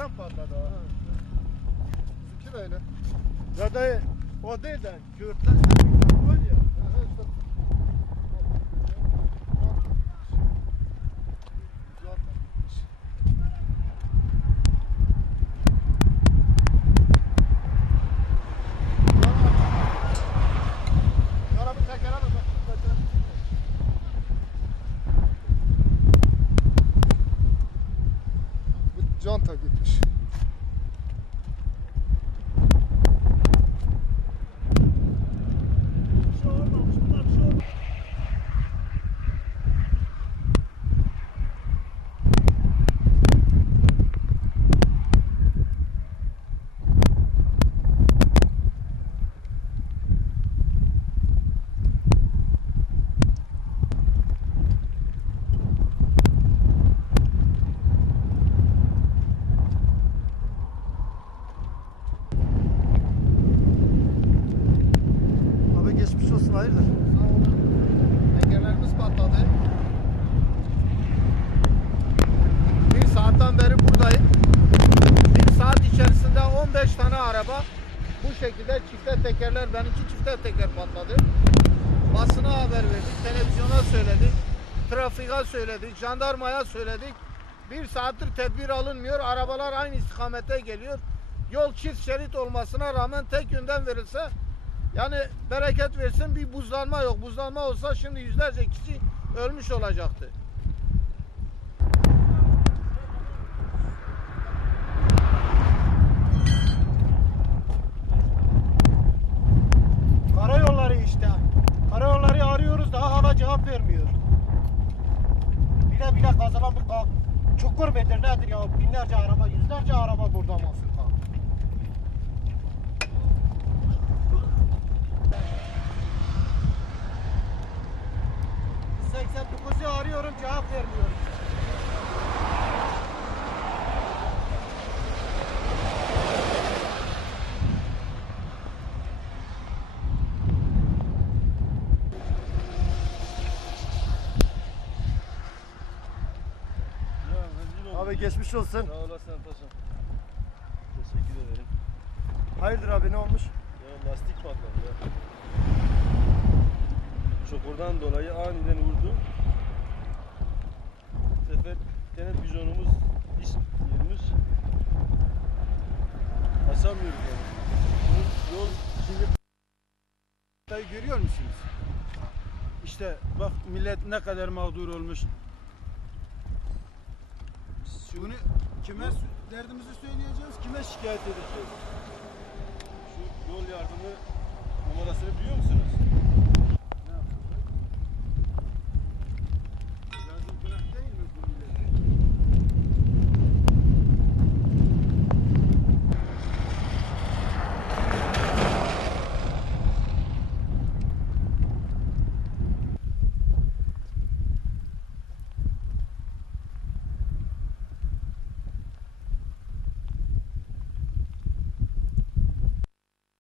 birden patladı ha. Bizimki de öyle. Ya da o değil de kürtler var ya. Conta gitmiş. Geçmiş olsun, hayırdır? Sağ olun. Tekerlerimiz patladı. Bir saatten beri buradayım. Bir saat içerisinde 15 tane araba bu şekilde çifte tekerler, benimki çifte teker patladı. Basına haber verdik, televizyona söyledik, trafiğe söyledik, jandarmaya söyledik. Bir saattir tedbir alınmıyor, arabalar aynı istikamete geliyor. Yol çift şerit olmasına rağmen tek yönden verilse, yani bereket versin, bir buzlanma yok. Buzlanma olsa şimdi yüzlerce kişi ölmüş olacaktı. Karayolları işte. Karayolları arıyoruz, daha hala cevap vermiyor. Bile bile kazılan bir çukur midir nedir ya? Binlerce araba, yüzlerce araba burada mahsur kaldı. Arıyorum, cevap vermiyor. Abi geçmiş olsun. Sağ olasın paşam. Teşekkür ederim. Hayırdır abi, ne olmuş? Ya lastik patladı ya. Çukurdan dolayı aniden vurdu. Bu sefer kenet bijonumuz iş girmiş. Açamıyoruz yani. Bunun yol şimdi Görüyor musunuz? İşte bak millet ne kadar mağdur olmuş. bunu Kime derdimizi söyleyeceğiz, kime şikayet edeceğiz? şu yol yardımı numarasını biliyor musunuz?